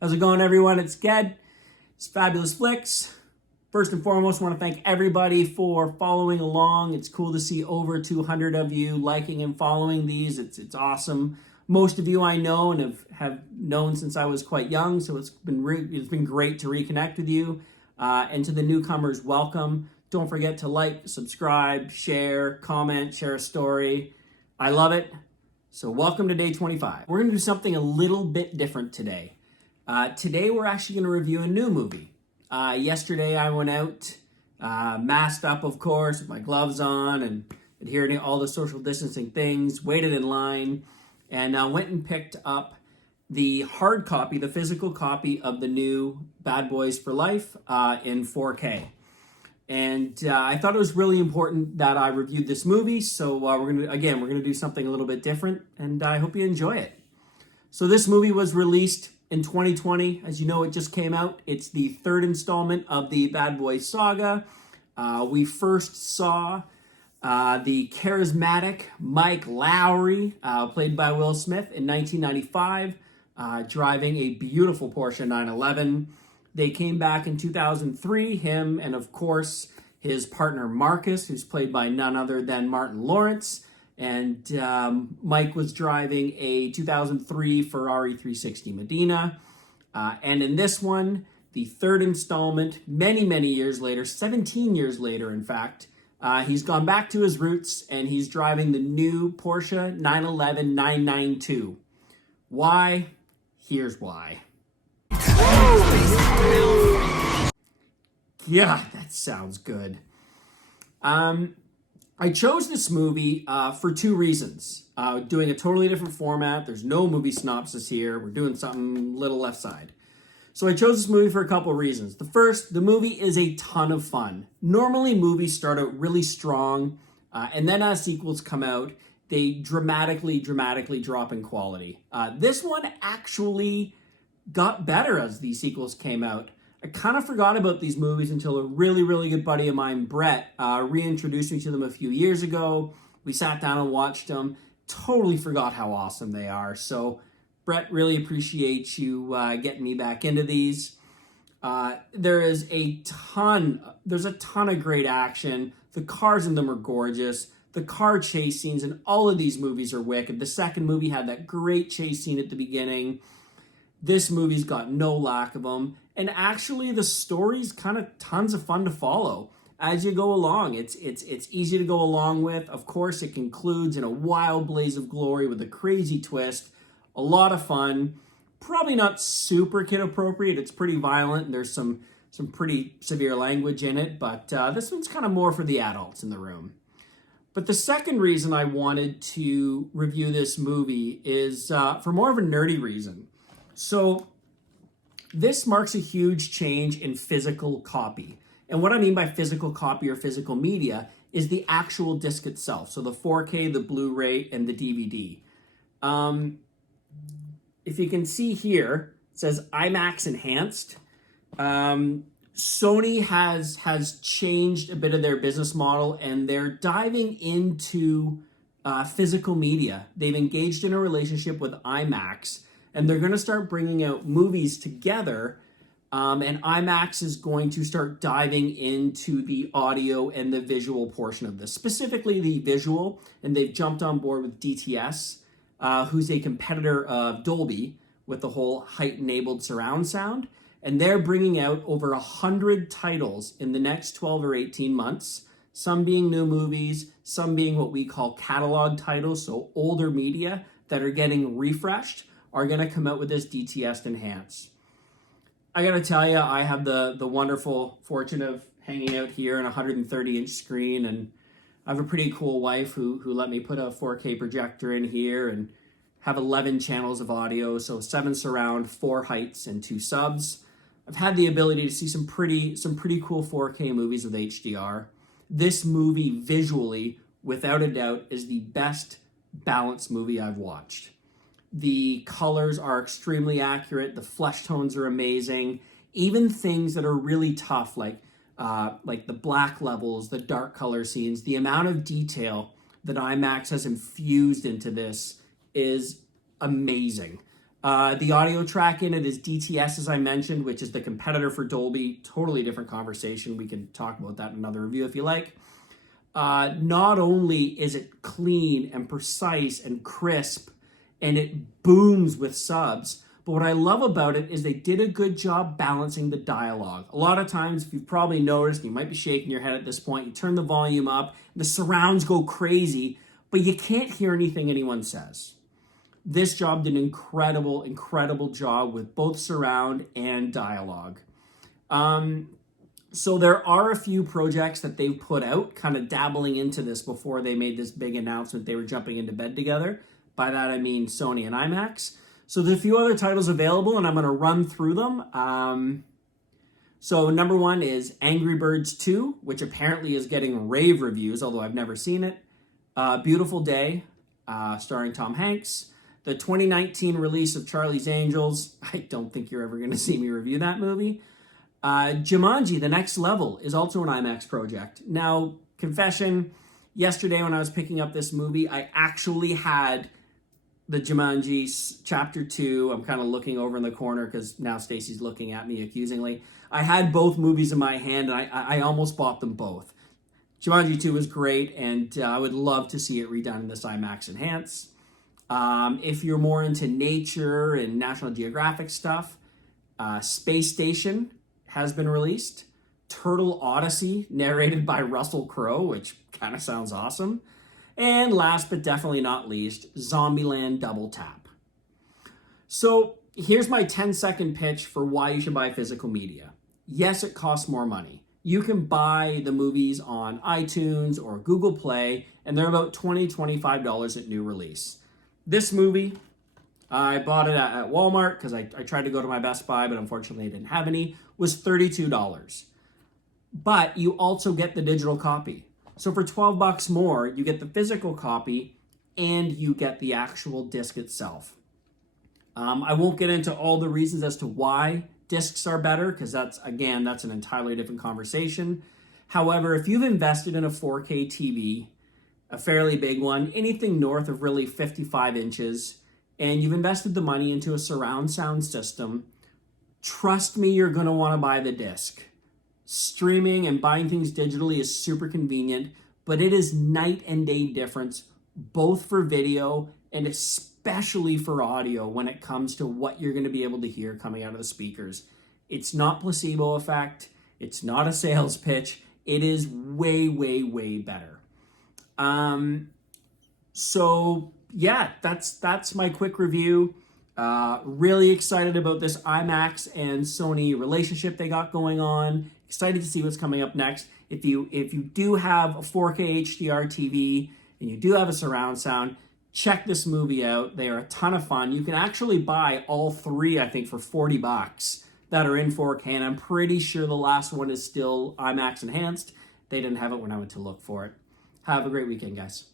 How's it going, everyone? It's Ged. It's Fabulous Flicks. First and foremost, I want to thank everybody for following along. It's cool to see over 200 of you liking and following these. It's awesome. Most of you I know and have known since I was quite young, so it's been great to reconnect with you. And to the newcomers, welcome. Don't forget to like, subscribe, share, comment, share a story. I love it. So welcome to day 25. We're going to do something a little bit different today. Today we're actually going to review a new movie. Yesterday I went out, masked up of course, with my gloves on and adhering to all the social distancing things, waited in line, and went and picked up the hard copy, the physical copy of the new Bad Boys for Life in 4K. And I thought it was really important that I reviewed this movie, so we're gonna do something a little bit different, and I hope you enjoy it. So this movie was released in 2020. As you know, it just came out. It's the third installment of the Bad Boys saga. We first saw the charismatic Mike Lowrey, played by Will Smith, in 1995, driving a beautiful Porsche 911. They came back in 2003, him and, of course, his partner Marcus, who's played by none other than Martin Lawrence. And Mike was driving a 2003 Ferrari 360 Medina. And in this one, the third installment, many, many years later, 17 years later, in fact, he's gone back to his roots and he's driving the new Porsche 911 992. Why? Here's why. Yeah, that sounds good. I chose this movie for two reasons. Doing a totally different format. There's no movie synopsis here. We're doing something a little left side. So I chose this movie for a couple of reasons. The first, the movie is a ton of fun. Normally movies start out really strong, and then as sequels come out, they dramatically drop in quality. This one actually got better as these sequels came out. I kind of forgot about these movies until a really good buddy of mine, Brett, reintroduced me to them a few years ago. We sat down and watched them. Totally forgot how awesome they are. So, Brett, really appreciate you getting me back into these. There's a ton of great action. The cars in them are gorgeous. The car chase scenes in all of these movies are wicked. The second movie had that great chase scene at the beginning. This movie's got no lack of them. And actually, the story's kind of tons of fun to follow as you go along. It's easy to go along with. Of course, it concludes in a wild blaze of glory with a crazy twist. A lot of fun. Probably not super kid appropriate. It's pretty violent. And there's some pretty severe language in it. But this one's kind of more for the adults in the room. But the second reason I wanted to review this movie is for more of a nerdy reason. So this marks a huge change in physical copy. And what I mean by physical copy or physical media is the actual disc itself. So the 4K, the Blu-ray, and the DVD. If you can see here, it says IMAX Enhanced. Sony has changed a bit of their business model and they're diving into physical media. They've engaged in a relationship with IMAX. And they're going to start bringing out movies together, and IMAX is going to start diving into the audio and the visual portion of this, specifically the visual, and they've jumped on board with DTS, who's a competitor of Dolby with the whole height-enabled surround sound, and they're bringing out over 100 titles in the next 12 or 18 months, some being new movies, some being what we call catalog titles, so older media that are getting refreshed, are going to come out with this DTS Enhance. I got to tell you, I have the wonderful fortune of hanging out here on a 130-inch screen, and I have a pretty cool wife who let me put a 4K projector in here and have 11 channels of audio, so 7 surround, 4 heights, and 2 subs. I've had the ability to see some pretty cool 4K movies with HDR. This movie, visually, without a doubt, is the best balanced movie I've watched. The colors are extremely accurate. The flesh tones are amazing. Even things that are really tough, like the black levels, the dark color scenes, the amount of detail that IMAX has infused into this is amazing. The audio track in it is DTS, as I mentioned, which is the competitor for Dolby. Totally different conversation. We can talk about that in another review if you like. Not only is it clean and precise and crisp, and it booms with subs, but what I love about it is they did a good job balancing the dialogue. A lot of times, if you've probably noticed, you might be shaking your head at this point, you turn the volume up, the surrounds go crazy, but you can't hear anything anyone says. This job did an incredible job with both surround and dialogue. So there are a few projects that they've put out, kind of dabbling into this before they made this big announcement they were jumping into bed together. By that I mean Sony and IMAX. So there's a few other titles available, and I'm going to run through them. So number one is Angry Birds 2, which apparently is getting rave reviews, although I've never seen it. Beautiful Day, starring Tom Hanks. The 2019 release of Charlie's Angels. I don't think you're ever going to see me review that movie. Jumanji, The Next Level, is also an IMAX project. Now, confession, yesterday when I was picking up this movie, I actually had the Jumanji Chapter 2. I'm kind of looking over in the corner because now Stacy's looking at me accusingly. I had both movies in my hand, and I almost bought them both. Jumanji 2 was great, and I would love to see it redone in this IMAX Enhance. If you're more into nature and National Geographic stuff, Space Station has been released. Turtle Odyssey, narrated by Russell Crowe, which kind of sounds awesome. And last but definitely not least, Zombieland Double Tap. So here's my 10-second pitch for why you should buy physical media. Yes, it costs more money. You can buy the movies on iTunes or Google Play, and they're about $20, $25 at new release. This movie, I bought it at Walmart because I tried to go to my Best Buy, but unfortunately I didn't have any, was $32. But you also get the digital copy. So for $12 more, you get the physical copy and you get the actual disc itself. I won't get into all the reasons as to why discs are better because that's an entirely different conversation. However, if you've invested in a 4K TV, a fairly big one, anything north of really 55 inches, and you've invested the money into a surround sound system, trust me, you're going to want to buy the disc. Streaming and buying things digitally is super convenient, but it is night and day difference, both for video and especially for audio when it comes to what you're going to be able to hear coming out of the speakers. It's not placebo effect. It's not a sales pitch. It is way better. So yeah, that's my quick review. Really excited about this IMAX and Sony relationship they got going on. Excited to see what's coming up next. If you do have a 4K HDR TV and you do have a surround sound, check this movie out. They are a ton of fun. You can actually buy all three, I think, for $40 that are in 4K, and I'm pretty sure the last one is still IMAX enhanced. They didn't have it when I went to look for it. Have a great weekend, guys.